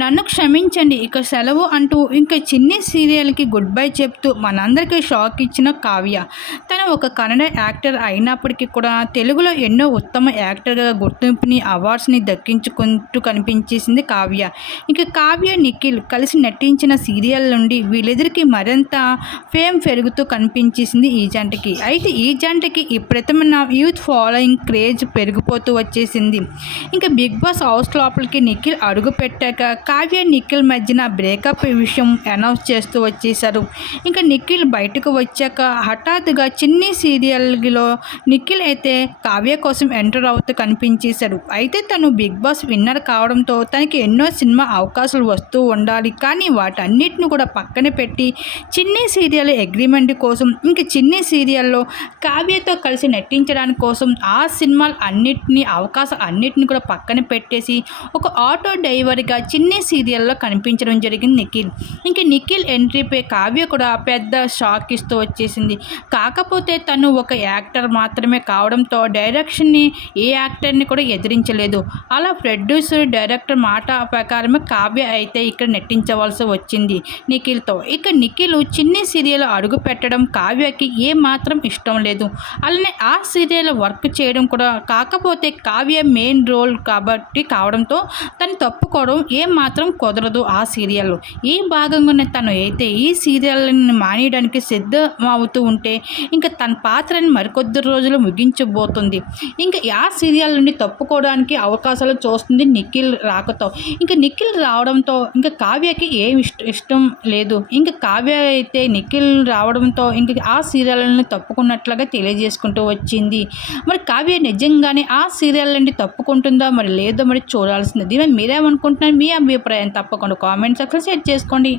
నన్ను క్షమించండి ఇక సెలవు అంటూ ఇంకా చిన్ని సీరియల్కి గుడ్ బై చెప్తూ మనందరికీ షాక్ ఇచ్చిన కావ్య. తను ఒక కన్నడ యాక్టర్ అయినప్పటికీ కూడా తెలుగులో ఎన్నో ఉత్తమ యాక్టర్గా గుర్తింపుని అవార్డ్స్ని దక్కించుకుంటూ కనిపించేసింది కావ్య. ఇక కావ్య నిఖిల్ కలిసి నటించిన సీరియల్ నుండి వీళ్ళిద్దరికి మరింత ఫేమ్ పెరుగుతూ కనిపించేసింది ఈ జంటకి. అయితే ఈ జంటకి ఇప్పుడైతే యూత్ ఫాలోయింగ్ క్రేజ్ పెరిగిపోతూ వచ్చేసింది. ఇంకా బిగ్ బాస్ హౌస్ లోపలికి నిఖిల్ అడుగు పెట్టాక కావ్య నిఖిల్ మధ్యన బ్రేకప్ విషయం అనౌన్స్ చేస్తూ వచ్చేసారు ఇంకా నిఖిల్ బయటకు వచ్చాక హఠాత్తుగా చిన్ని సీరియల్లో నిఖిల్ అయితే కావ్య కోసం ఎంటర్ అవుతూ కనిపించేశాడు. అయితే తను బిగ్ బాస్ విన్నర్ కావడంతో తనకి ఎన్నో సినిమా అవకాశాలు వస్తూ ఉండాలి. కానీ వాటన్నిటిని కూడా పక్కన పెట్టి చిన్ని సీరియల్ అగ్రిమెంట్ కోసం ఇంక చిన్ని సీరియల్లో కావ్యతో కలిసి నటించడానికి కోసం ఆ సినిమాలు అన్నిటినీ అవకాశం అన్నిటిని కూడా పక్కన పెట్టేసి ఒక ఆటో డ్రైవర్గా చిన్ని సీరియల్లో కనిపించడం జరిగింది నిఖిల్. ఇంక నిఖిల్ ఎంట్రీపై కావ్య కూడా పెద్ద షాక్ ఇస్తూ వచ్చేసింది. కాకపోతే తను ఒక యాక్టర్ మాత్రమే కావడంతో డైరెక్షన్ని ఏ యాక్టర్ని కూడా ఎదిరించలేదు. అలా ప్రొడ్యూసర్ డైరెక్టర్ మాట ప్రకారమే కావ్య అయితే ఇక్కడ నటించవలసి వచ్చింది నిఖిల్తో. ఇక నిఖిల్ చిన్ని సీరియల్ అడుగు పెట్టడం కావ్యకి ఏ మాత్రం ఇష్టం లేదు. అలానే ఆ సీరియల్ వర్క్ చేయడం కూడా కాకపోతే కావ్య మెయిన్ రోల్ కాబట్టి కావడంతో తను తప్పుకోవడం ఏ మాత్రం కుదరదు ఆ సీరియల్ ఈ భాగంగానే తను అయితే ఈ సీరియల్ని మానేయడానికి సిద్ధం అవుతూ ఉంటే ఇంకా తన పాత్రని మరికొద్ది రోజులు ముగించబోతుంది. ఇంకా ఆ సీరియల్ నుండి తప్పుకోవడానికి అవకాశాలు చూస్తుంది నిఖిల్ రాకతో. ఇంకా నిఖిల్ రావడంతో ఇంకా కావ్యకి ఏం ఇష్ట ఇష్టం లేదు. ఇంకా కావ్య అయితే నిఖిల్ రావడంతో ఇంకా ఆ సీరియల్ని తప్పుకున్నట్లుగా తెలియజేసుకుంటూ వచ్చింది. మరి కావ్య నిజంగానే ఆ సీరియల్ నుండి తప్పుకుంటుందా? మరి లేదో? మరి చూడాల్సింది. దీని మీరేమనుకుంటున్నారు? మీ అభిప్రాయం తప్పకుండా కామెంట్ సెక్షన్ షేర్ చేసుకోండి.